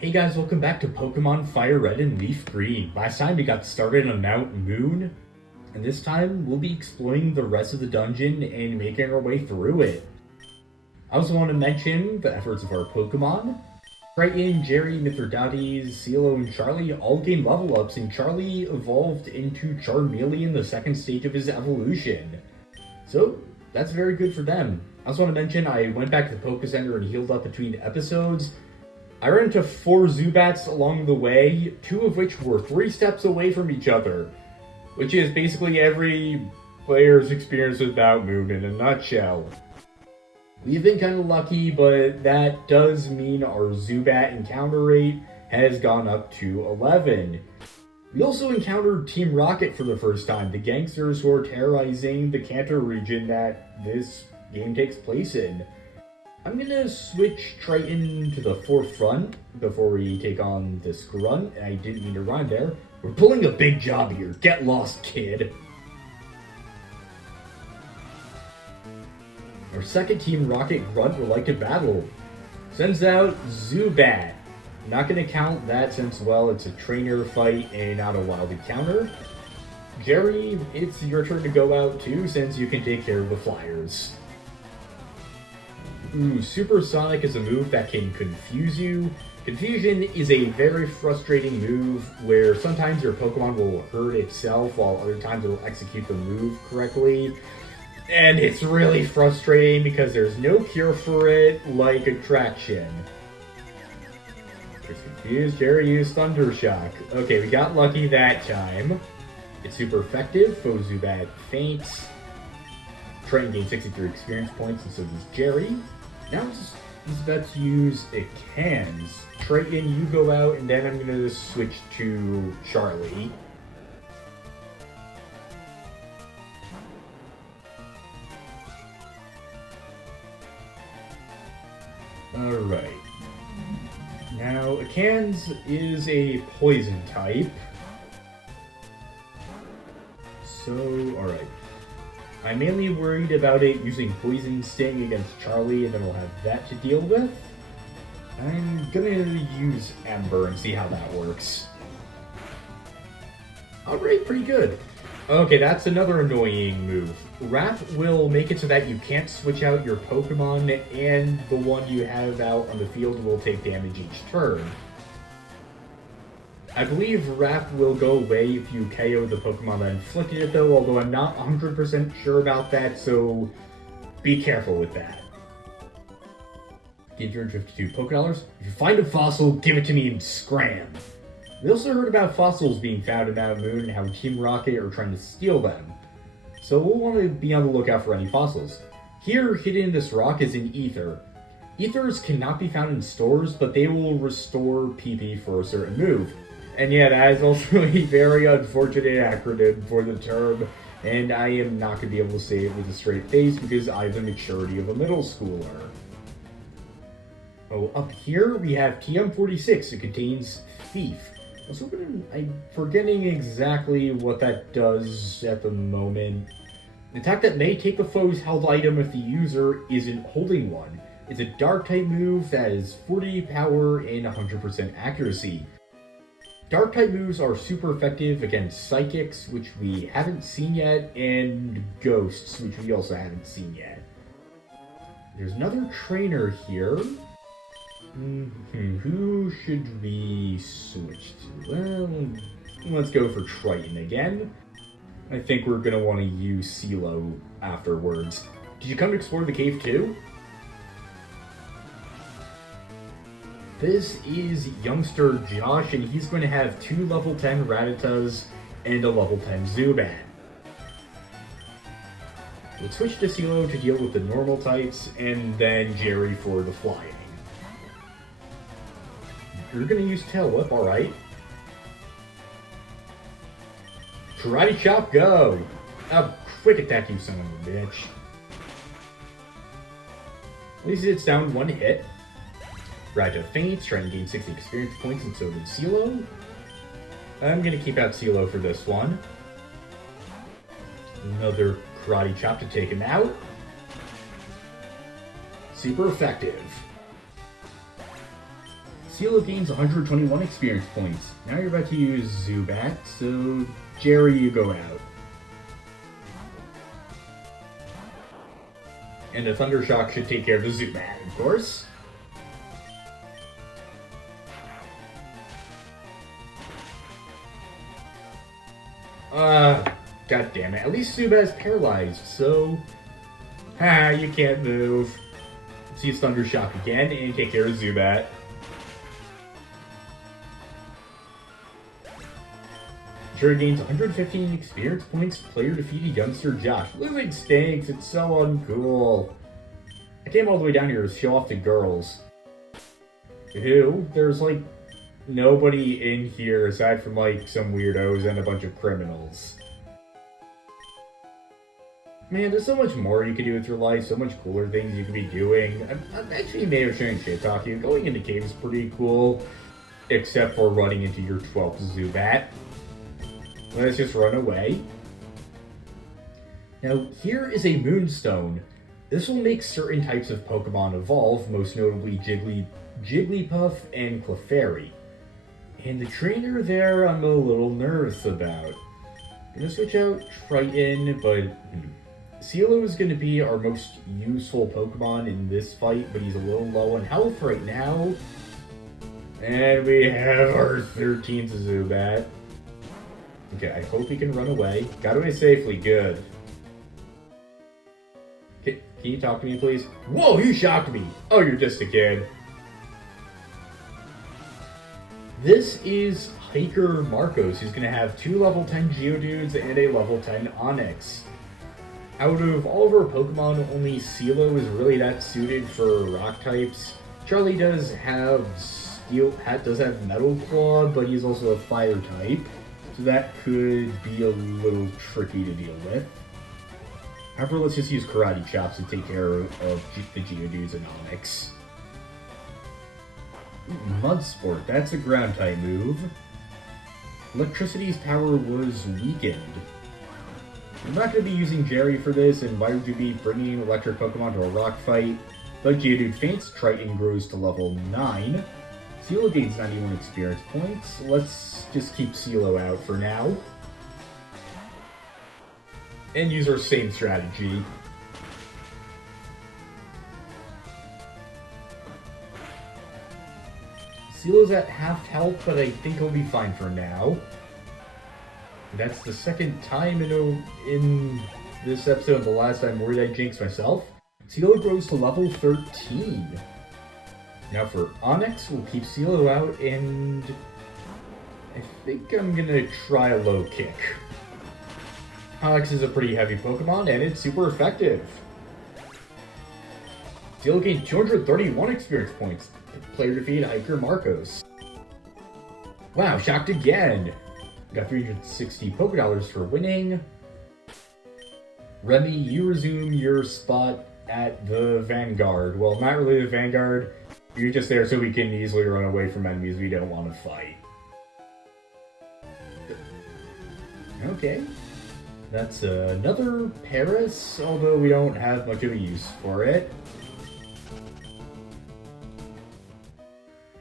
Hey guys, welcome back to Pokemon FireRed and LeafGreen. Last time we got started on Mount Moon, and this time we'll be exploring the rest of the dungeon and making our way through it. I also want to mention the efforts of our Pokemon. Triton, Jerry, Mithridates, CeeLo, and Charlie all gained level ups, and Charlie evolved into Charmeleon, the second stage of his evolution. So, that's very good for them. I also want to mention I went back to the Poké Center and healed up between episodes. I ran into 4 Zubats along the way, 2 of which were 3 steps away from each other, which is basically every player's experience with Mount Moon in a nutshell. We've been kind of lucky, but that does mean our Zubat encounter rate has gone up to 11. We also encountered Team Rocket for the first time, the gangsters who are terrorizing the Kanto region that this game takes place in. I'm gonna switch Triton to the forefront before we take on this grunt. I didn't mean to rhyme there. We're pulling a big job here. Get lost, kid. Our second Team Rocket grunt would like to battle. Sends out Zubat. I'm not gonna count that since, well, it's a trainer fight and not a wild encounter. Jerry, it's your turn to go out too, since you can take care of the flyers. Ooh, Supersonic is a move that can confuse you. Confusion is a very frustrating move where sometimes your Pokemon will hurt itself while other times it'll execute the move correctly. And it's really frustrating because there's no cure for it like Attraction. It's confused, Jerry used Thunder Shock. Okay, we got lucky that time. It's super effective, Foe Zubat faints. Triton gains 63 experience points and so does Jerry. Now he's about to use Ekans. Triton, you go out, and then I'm going to switch to Charlie. Alright. Now, Ekans is a poison type. So, alright. I'm mainly worried about it using Poison Sting against Charlie, and then we'll have that to deal with. I'm gonna use Ember and see how that works. Alright, pretty good. Okay, that's another annoying move. Wrap will make it so that you can't switch out your Pokemon, and the one you have out on the field will take damage each turn. I believe Wrap will go away if you KO the Pokemon that inflicted it though, although I'm not 100% sure about that, so be careful with that. Give your 52 Pokédollars. If you find a fossil, give it to me and scram. We also heard about fossils being found in Mount Moon and how Team Rocket are trying to steal them. So we'll want to be on the lookout for any fossils. Here, hidden in this rock, is an Ether. Ethers cannot be found in stores, but they will restore PP for a certain move. And yeah, that is also a very unfortunate acronym for the term, and I am not going to be able to say it with a straight face because I have the maturity of a middle schooler. Oh, up here we have TM46. It contains Thief. I'm forgetting exactly what that does at the moment. An attack that may take a foe's held item if the user isn't holding one. It's a Dark-type move that is 40 power and 100% accuracy. Dark-type moves are super effective against Psychics, which we haven't seen yet, and Ghosts, which we also haven't seen yet. There's another trainer here. Who should we switch to? Well, let's go for Triton again. I think we're going to want to use CeeLo afterwards. Did you come to explore the cave too? This is youngster Josh, and he's going to have 2 level 10 Rattatas and a level 10 Zubat. We'll switch to CeeLo to deal with the normal types, and then Jerry for the flying. You're going to use Tail Whip, alright. Karate Chop, go! A quick attack, you son of a bitch. At least it's down 1 hit. Raja faints, trying to gain 60 experience points, and so did CeeLo. I'm going to keep out CeeLo for this one. Another Karate Chop to take him out. Super effective. Sealo gains 121 experience points. Now you're about to use Zubat, so Jerry, you go out. And a Thunder Shock should take care of the Zubat, of course. God damn it. At least Zubat's paralyzed, so... you can't move. Let's use Thunder Shock again and take care of Zubat. Jerry gains 115 experience points. Player defeated youngster Josh. Losing stinks. It's so uncool. I came all the way down here to show off the girls. Who? There's like nobody in here aside from like some weirdos and a bunch of criminals. Man, there's so much more you could do with your life, so much cooler things you could be doing. I'm actually made of sharing shit talk you. Going into caves is pretty cool, except for running into your 12th Zubat. Let's just run away. Now, here is a Moonstone. This will make certain types of Pokemon evolve, most notably Jigglypuff and Clefairy. And the trainer there, I'm a little nervous about. I'm gonna switch out Triton, but Sealo is gonna be our most useful Pokemon in this fight, but he's a little low on health right now. And we have our 13th Zubat. Okay, I hope he can run away. Got away safely, good. Can you talk to me, please? Whoa, you shocked me! Oh, you're just a kid. This is Hiker Marcos, who's going to have 2 level 10 Geodudes and a level 10 Onix. Out of all of our Pokemon, only Sealo is really that suited for rock types. Charlie does have Metal Claw, but he's also a fire type. So that could be a little tricky to deal with. However, let's just use Karate Chops to take care of the Geodudes and Onix. Mud Sport, that's a ground type move. Electricity's power was weakened. I'm not going to be using Jerry for this, and why would you be bringing electric Pokemon to a rock fight? But Geodude faints, Triton grows to level 9. Sealo gains 91 experience points. Let's just keep Sealo out for now. And use our same strategy. Sealo's at half health, but I think he'll be fine for now. That's the second time in this episode, the last time I'm worried I jinxed myself. Sealo grows to level 13. Now for Onix, we'll keep Sealo out, and I think I'm gonna try a low kick. Onix is a pretty heavy Pokemon, and it's super effective. Sealo gained 231 experience points. Player defeated Hiker Marcos. Wow, shocked again! Got 360 Pokédollars for winning. Remy, you resume your spot at the Vanguard. Well, not really the Vanguard. You're just there so we can easily run away from enemies we don't want to fight. Okay. That's another Paris, although we don't have much of a use for it.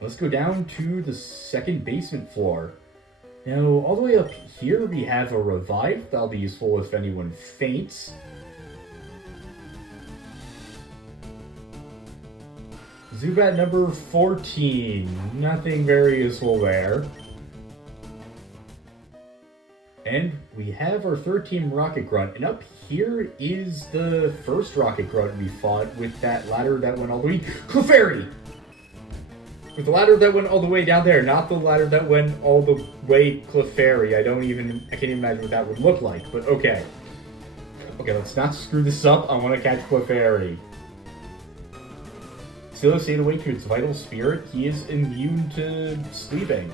Let's go down to the second basement floor. Now, all the way up here we have a Revive. That'll be useful if anyone faints. Zubat number 14. Nothing very useful there. And we have our third team Rocket Grunt. And up here is the first Rocket Grunt we fought with that ladder that went all the way... Clefairy! With the ladder that went all the way down there, not the ladder that went all the way Clefairy. I can't even imagine what that would look like, but okay. Okay, let's not screw this up. I want to catch Clefairy. Sealo stayed awake to its vital spirit. He is immune to sleeping.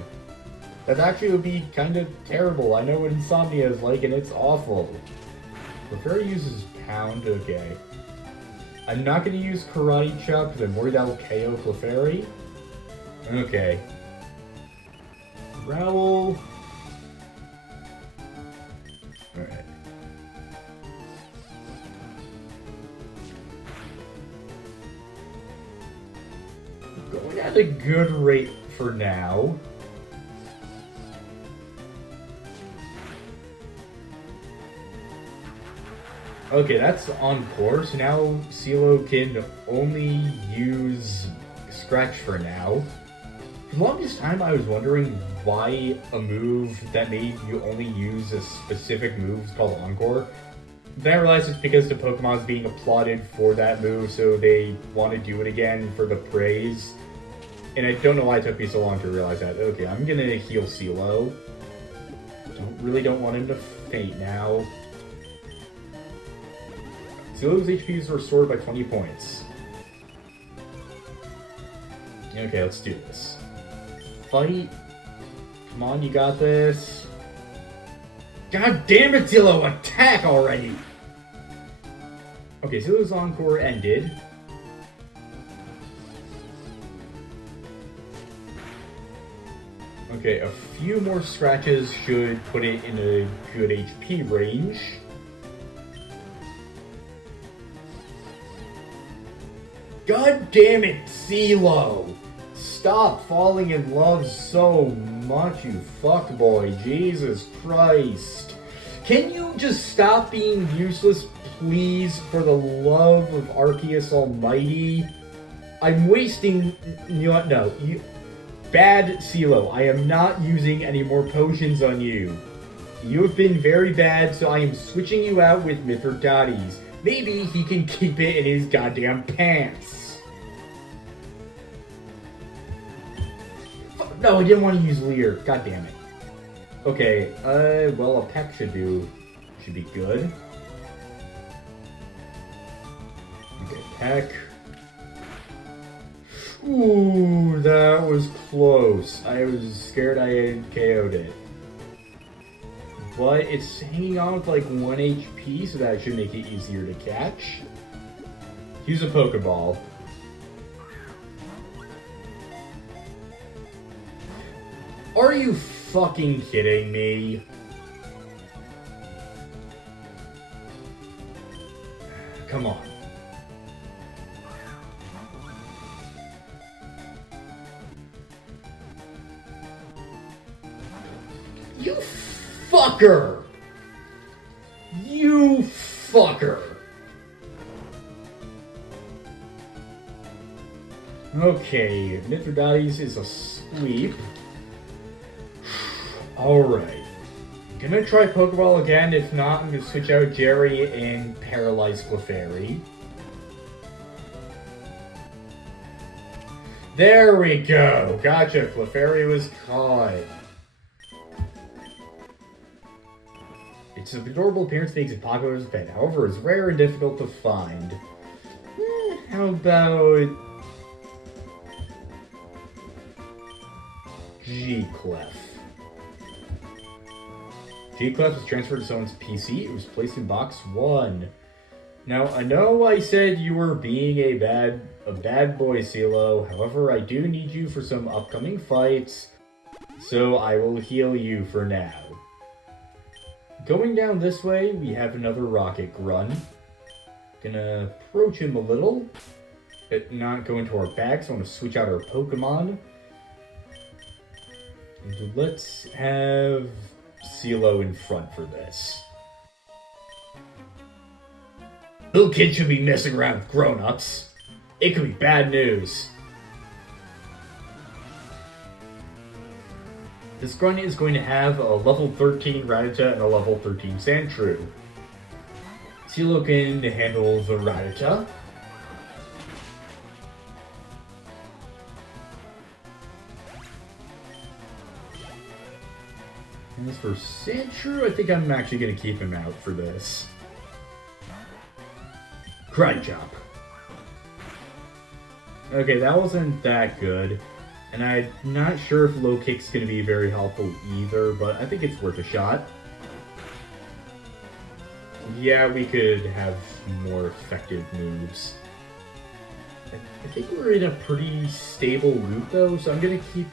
That actually would be kind of terrible. I know what insomnia is like, and it's awful. Clefairy uses Pound, okay. I'm not going to use Karate Chop because I'm worried that'll KO Clefairy. Okay. Growl. Alright. Going at a good rate for now. Okay, that's on course. Now CeeLo can only use Scratch for now. For the longest time, I was wondering why a move that made you only use a specific move is called Encore. Then I realized it's because the Pokemon's being applauded for that move, so they want to do it again for the praise. And I don't know why it took me so long to realize that. Okay, I'm gonna heal CeeLo. Really don't want him to faint now. CeeLo's HP is restored by 20 points. Okay, let's do this. Fight. Come on, you got this. God damn it, CeeLo! Attack already! Okay, CeeLo's Encore ended. Okay, a few more scratches should put it in a good HP range. God damn it, CeeLo! Stop falling in love so much, you fuckboy. Jesus Christ. Can you just stop being useless, please, for the love of Arceus Almighty? I'm wasting... No. Bad CeeLo, I am not using any more potions on you. You have been very bad, so I am switching you out with Mithridates. Maybe he can keep it in his goddamn pants. No, I didn't want to use Leer. God damn it. Okay, well, a peck should be good. Okay, peck. Ooh, that was close. I was scared I had KO'd it. But it's hanging on with like 1 HP, so that should make it easier to catch. Use a Pokeball. Are you fucking kidding me? Come on. You fucker! You fucker! Okay, Mithridates is asleep. Alright. Gonna try Pokeball again. If not, I'm gonna switch out Jerry and paralyze Clefairy. There we go! Gotcha, Clefairy was caught. Its adorable appearance makes it popular as a pet. However, it's rare and difficult to find. How about... G-Clef. G-Clef was transferred to someone's PC. It was placed in box 1. Now, I know I said you were being a bad boy, CeeLo. However, I do need you for some upcoming fights, so I will heal you for now. Going down this way, we have another Rocket Grunt. Gonna approach him a little, but not go into our bag, so I want to switch out our Pokemon. And let's have CeeLo in front for this. Little kids should be messing around with grown-ups. It could be bad news. This grunt is going to have a level 13 Rattata and a level 13 Sandshrew. CeeLo can handle the Rattata. And as for Sandshrew, I think I'm actually going to keep him out for this. Karate Chop. Okay, that wasn't that good. And I'm not sure if low kick's going to be very helpful either, but I think it's worth a shot. Yeah, we could have more effective moves. I think we're in a pretty stable loop though, so I'm going to keep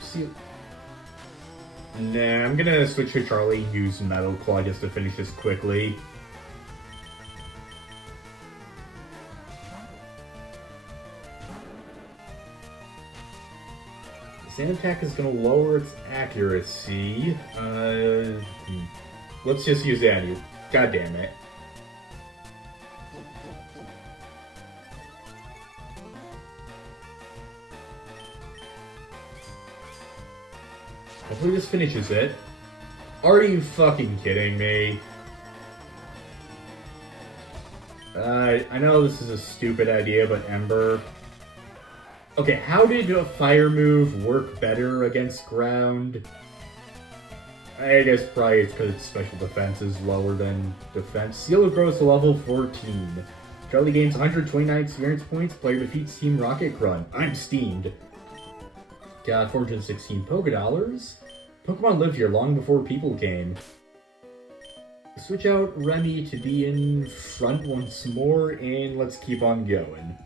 Nah, I'm going to switch to Charlie and use Metal Claw just to finish this quickly. Sand attack is going to lower its accuracy. Let's just use Annie. God damn it. Hopefully this finishes it. Are you fucking kidding me? I know this is a stupid idea, but Ember... Okay, how did a fire move work better against ground? I guess probably it's because its special defense is lower than defense. Seal grows to level 14. Charlie gains 129 experience points. Player defeats Team Rocket Grunt. I'm steamed. Got 416 Pokédollars. Pokemon lived here long before people came. Switch out Remy to be in front once more, and let's keep on going.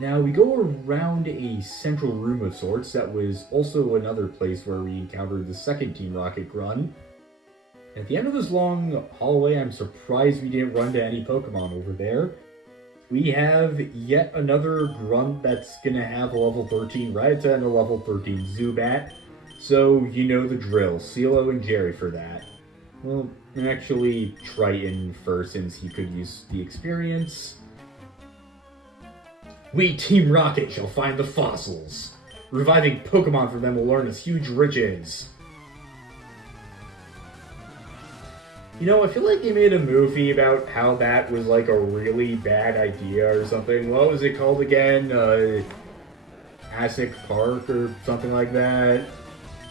Now, we go around a central room of sorts. That was also another place where we encountered the second Team Rocket Grunt. At the end of this long hallway, I'm surprised we didn't run to any Pokemon over there. We have yet another Grunt that's gonna have a level 13 Rattata and a level 13 Zubat. So, you know the drill. CeeLo and Jerry for that. Well, actually, Triton first, since he could use the experience. We, Team Rocket, shall find the fossils. Reviving Pokemon for them will earn us huge riches. You know, I feel like they made a movie about how that was like a really bad idea or something. What was it called again? Jurassic Park or something like that?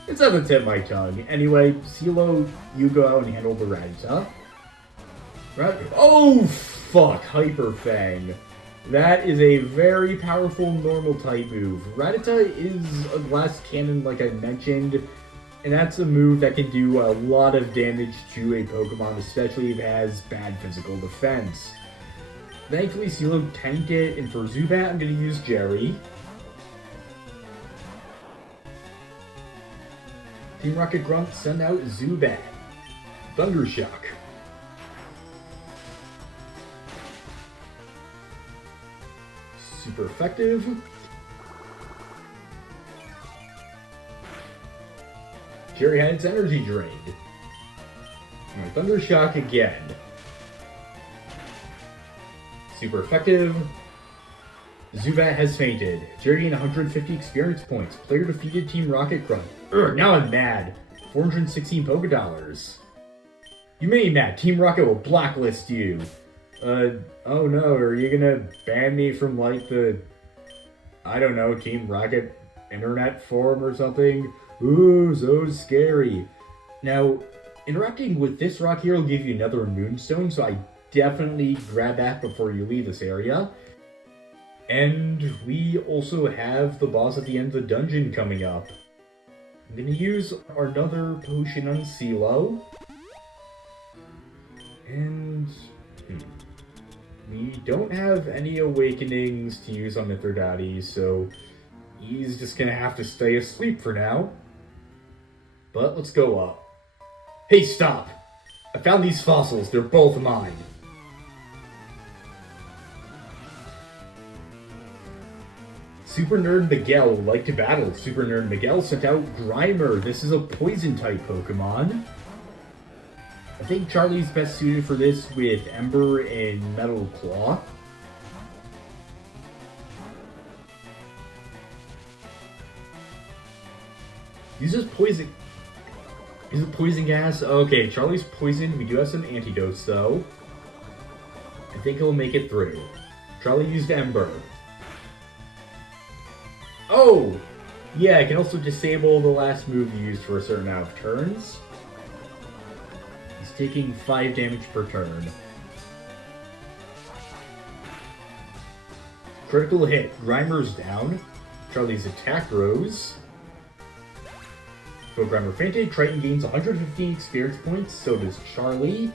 It's on the tip of my tongue. Anyway, CeeLo, you go out and handle the Rattata. Oh, fuck! Hyper Fang. That is a very powerful normal type move. Rattata is a glass cannon like I mentioned, and that's a move that can do a lot of damage to a Pokemon, especially if it has bad physical defense. Thankfully, CeeLo tanked it, and for Zubat, I'm going to use Jerry. Team Rocket Grunt, send out Zubat. Thundershock. Super effective. Jerry had its energy drained. Alright, Thundershock again. Super effective. Zubat has fainted. Jerry gained 150 experience points. Player defeated Team Rocket Grunt. Now I'm mad. 416 Pokédollars. You made me mad. Team Rocket will blacklist you. Oh no, are you gonna ban me from, like, the, I don't know, Team Rocket internet forum or something? Ooh, so scary. Now, interacting with this rock here will give you another Moonstone, so I definitely grab that before you leave this area. And we also have the boss at the end of the dungeon coming up. I'm gonna use another potion on CeeLo. And we don't have any awakenings to use on Mithridati, so he's just gonna have to stay asleep for now. But let's go up. Hey, stop! I found these fossils, they're both mine. Super Nerd Miguel would like to battle. Super Nerd Miguel sent out Grimer. This is a poison-type Pokemon. I think Charlie's best suited for this with Ember and Metal Claw. Uses poison. Is it poison gas? Okay, Charlie's poisoned. We do have some antidotes though. I think he'll make it through. Charlie used Ember. Oh! Yeah, I can also disable the last move you used for a certain amount of turns. He's taking 5 damage per turn. Critical hit. Grimer's down. Charlie's attack rose. So Grimer fainted. Triton gains 115 experience points. So does Charlie.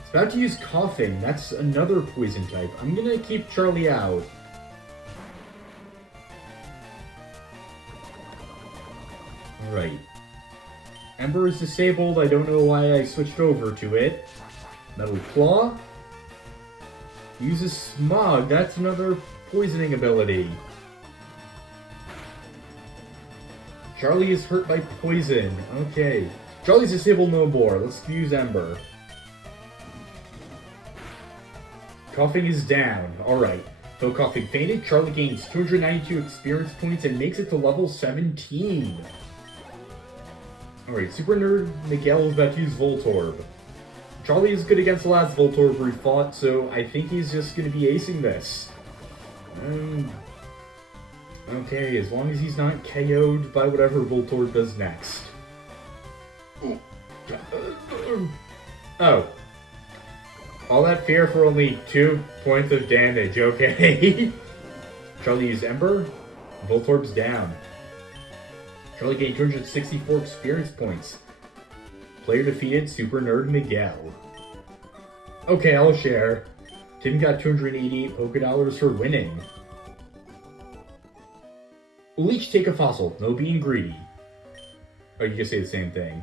It's about to use Coughing. That's another poison type. I'm gonna keep Charlie out. Alright. Ember is disabled. I don't know why I switched over to it. Metal Claw. Uses Smog. That's another poisoning ability. Charlie is hurt by poison. Okay. Charlie's disabled no more. Let's use Ember. Coughing is down. Alright. Though Coughing fainted, Charlie gains 292 experience points and makes it to level 17. Alright, Super Nerd Miguel is about to use Voltorb. Charlie is good against the last Voltorb we fought, so I think he's just going to be acing this. Okay, as long as he's not KO'd by whatever Voltorb does next. Oh. All that fear for only 2 points of damage, okay. Charlie used Ember. Voltorb's down. Charlie gained 264 experience points. Player defeated Super Nerd Miguel. Okay, I'll share. Tim got 288 Poké Dollars for winning. We'll each take a fossil, no being greedy. Oh, you just say the same thing.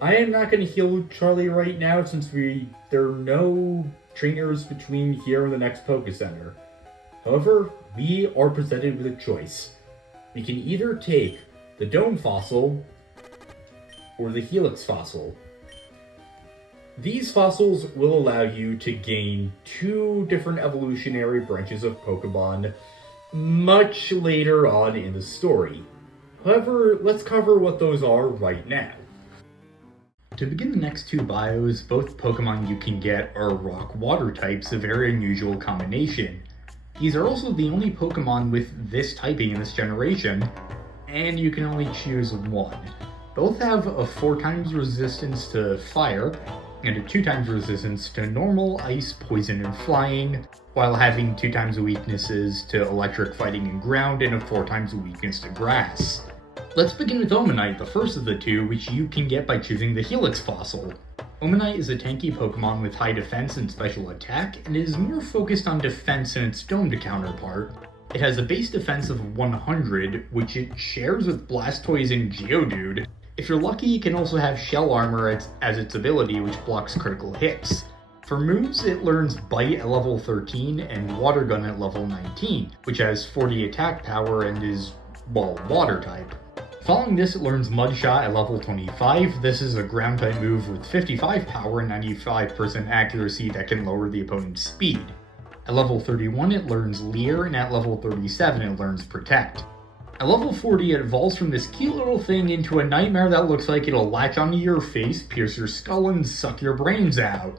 I am not going to heal Charlie right now since there are no trainers between here and the next Poké Center. However, we are presented with a choice. We can either take the Dome Fossil or the Helix Fossil. These fossils will allow you to gain 2 different evolutionary branches of Pokemon much later on in the story. However, let's cover what those are right now. To begin the next 2 bios, both Pokemon you can get are Rock-Water types, a very unusual combination. These are also the only Pokemon with this typing in this generation, and you can only choose one. Both have a 4 times resistance to fire, and a 2 times resistance to normal, ice, poison, and flying, while having 2 times the weaknesses to electric, fighting, and ground, and a 4 times the weakness to grass. Let's begin with Omanyte, the first of the 2, which you can get by choosing the Helix Fossil. Omanyte is a tanky Pokemon with high defense and special attack, and is more focused on defense than its domed counterpart. It has a base defense of 100, which it shares with Blastoise and Geodude. If you're lucky, it can also have Shell Armor as its ability, which blocks critical hits. For moves, it learns Bite at level 13 and Water Gun at level 19, which has 40 attack power and is, well, water type. Following this, it learns Mud Shot at level 25. This is a ground type move with 55 power and 95% accuracy that can lower the opponent's speed. At level 31, it learns Leer, and at level 37, it learns Protect. At level 40, it evolves from this cute little thing into a nightmare that looks like it'll latch onto your face, pierce your skull, and suck your brains out.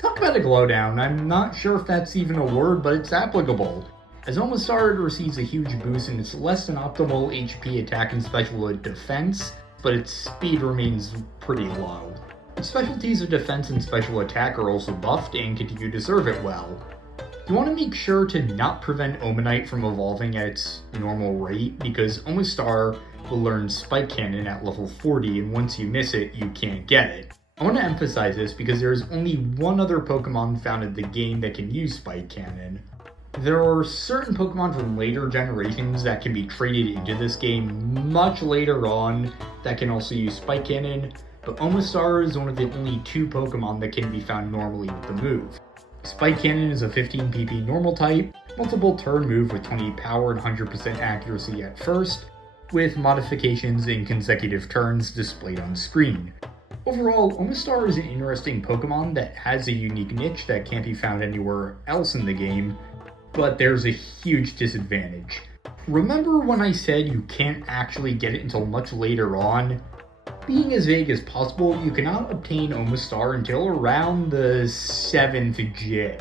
Talk about a glow down. I'm not sure if that's even a word, but it's applicable. As Omastar, it receives a huge boost in its less than optimal HP attack and special defense, but its speed remains pretty low. Its specialties of defense and special attack are also buffed and continue to serve it well. You want to make sure to not prevent Omanyte from evolving at its normal rate, because Omastar will learn Spike Cannon at level 40, and once you miss it, you can't get it. I want to emphasize this because there is only one other Pokemon found in the game that can use Spike Cannon. There are certain Pokemon from later generations that can be traded into this game much later on that can also use Spike Cannon, but Omastar is one of the only 2 Pokemon that can be found normally with the move. Spike Cannon is a 15 PP normal type, multiple turn move with 20 power and 100% accuracy at first, with modifications in consecutive turns displayed on screen. Overall, Omastar is an interesting Pokemon that has a unique niche that can't be found anywhere else in the game, but there's a huge disadvantage. Remember when I said you can't actually get it until much later on? Being as vague as possible, you cannot obtain Omastar until around the 7th gym.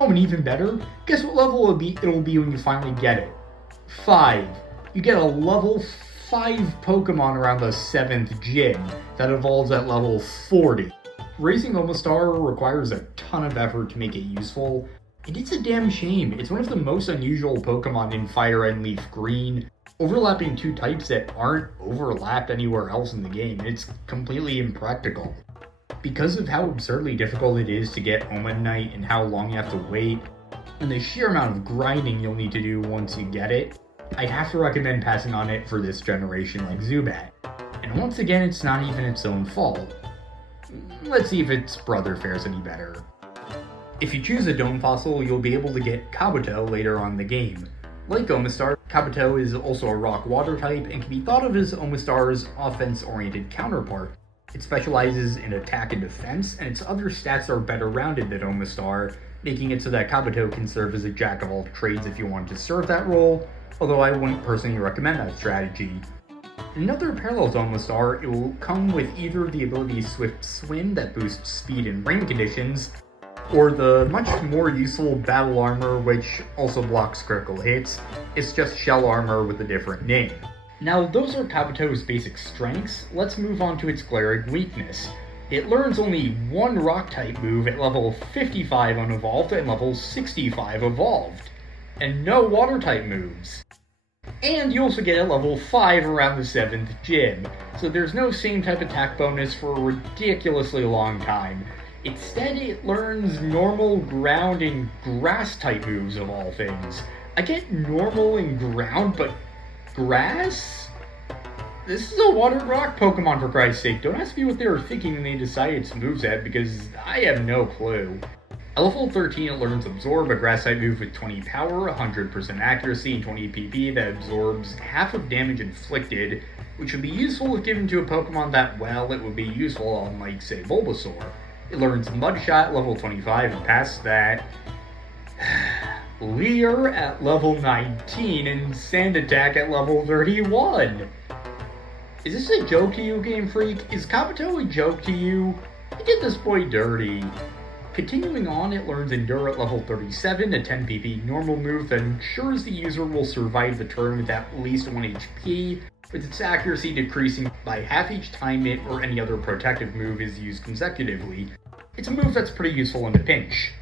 Oh, and even better, guess what level it'll be when you finally get it? 5. You get a level 5 Pokemon around the 7th gym that evolves at level 40. Raising Omastar requires a ton of effort to make it useful, and it's a damn shame. It's one of the most unusual Pokemon in FireRed and LeafGreen, overlapping 2 types that aren't overlapped anywhere else in the game. It's completely impractical. Because of how absurdly difficult it is to get Omanyte and how long you have to wait, and the sheer amount of grinding you'll need to do once you get it, I'd have to recommend passing on it for this generation like Zubat. And once again, it's not even its own fault. Let's see if its brother fares any better. If you choose a Dome Fossil, you'll be able to get Kabuto later on in the game. Like Omastar, Kabuto is also a rock-water type and can be thought of as Omastar's offense-oriented counterpart. It specializes in attack and defense, and its other stats are better rounded than Omastar, making it so that Kabuto can serve as a jack of all trades if you want to serve that role, although I wouldn't personally recommend that strategy. Another parallel to Omastar, it will come with either the ability Swift Swim that boosts speed in rain conditions, or the much more useful Battle Armor, which also blocks critical hits. It's just Shell Armor with a different name. Now, those are Kabuto's basic strengths. Let's move on to its glaring weakness. It learns only one Rock-type move at level 55 unevolved and level 65 evolved, and no Water-type moves. And you also get a level 5 around the 7th gym, so there's no same type attack bonus for a ridiculously long time. Instead, it learns normal, ground, and grass-type moves of all things. I get normal and ground, but grass? This is a water rock Pokemon, for Christ's sake. Don't ask me what they were thinking when they decided its moveset, because I have no clue. At level 13, it learns Absorb, a grass-type move with 20 power, 100% accuracy, and 20 PP that absorbs half of damage inflicted, which would be useful if given to a Pokemon that, well, it would be useful on, like, say, Bulbasaur. It learns Mud Shot at level 25, and past that, Leer at level 19, and Sand Attack at level 31. Is this a joke to you, Game Freak? Is Kabuto a joke to you? You did this boy dirty. Continuing on, it learns Endure at level 37, a 10 PP normal move that ensures the user will survive the turn with at least 1 HP, with its accuracy decreasing by half each time it or any other protective move is used consecutively. It's a move that's pretty useful in a pinch.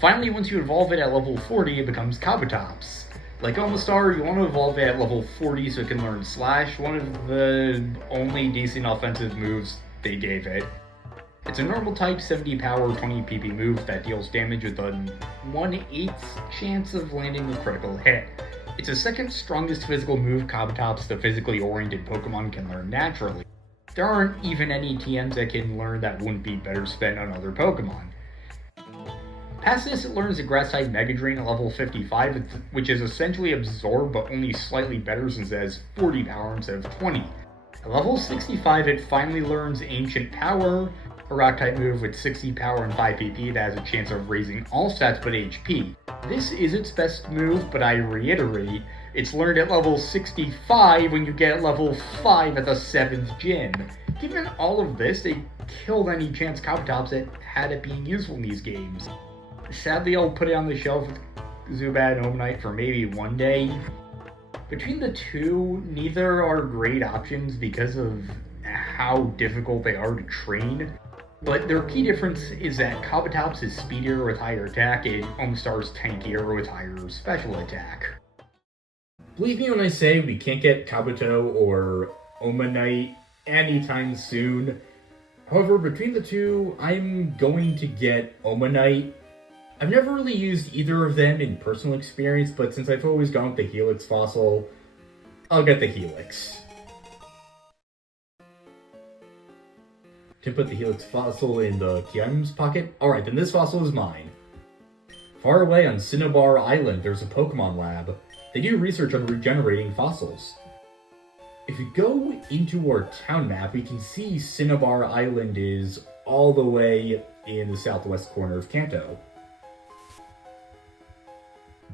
Finally, once you evolve it at level 40, it becomes Kabutops. Like Omastar, you want to evolve it at level 40 so it can learn Slash, one of the only decent offensive moves they gave it. It's a normal type, 70 power, 20 PP move that deals damage with a 1/8 chance of landing a critical hit. It's the second strongest physical move Kabutops, the physically oriented Pokemon, can learn naturally. There aren't even any TMs that can learn that wouldn't be better spent on other Pokemon. Past this, it learns the Grass-type Mega Drain at level 55, which is essentially Absorb, but only slightly better since it has 40 power instead of 20. At level 65, it finally learns Ancient Power, a Rock-type move with 60 power and 5 PP that has a chance of raising all stats but HP. This is its best move, but I reiterate, it's learned at level 65 when you get level 5 at the 7th gym. Given all of this, they killed any chance Kabutops had it being useful in these games. Sadly, I'll put it on the shelf with Zubat and Omanyte for maybe one day. Between the two, neither are great options because of how difficult they are to train, but their key difference is that Kabutops is speedier with higher attack and Omastar's tankier with higher special attack. Believe me when I say we can't get Kabuto or Omanyte anytime soon. However, between the two, I'm going to get Omanyte. I've never really used either of them in personal experience, but since I've always gone with the Helix fossil, I'll get the Helix. Can put the Helix fossil in the key items pocket? Alright, then this fossil is mine. Far away on Cinnabar Island, there's a Pokemon lab. They do research on regenerating fossils. If we go into our town map, we can see Cinnabar Island is all the way in the southwest corner of Kanto.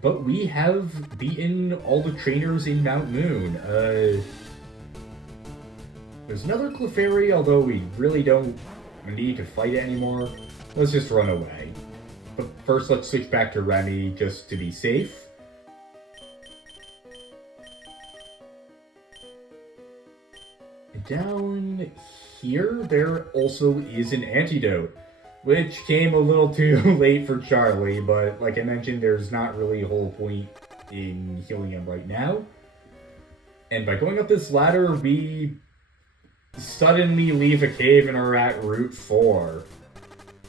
But we have beaten all the trainers in Mount Moon. There's another Clefairy, although we really don't need to fight it anymore. Let's just run away. But first, let's switch back to Remy just to be safe. Down here, there also is an antidote, which came a little too late for Charlie, but like I mentioned, there's not really a whole point in healing him right now. And by going up this ladder, we suddenly leave a cave and are at Route 4.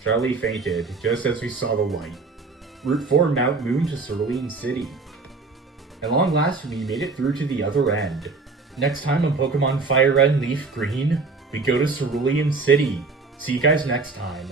Charlie fainted, just as we saw the light. Route 4, Mount Moon to Cerulean City. At long last, we made it through to the other end. Next time on Pokemon FireRed and LeafGreen, we go to Cerulean City. See you guys next time.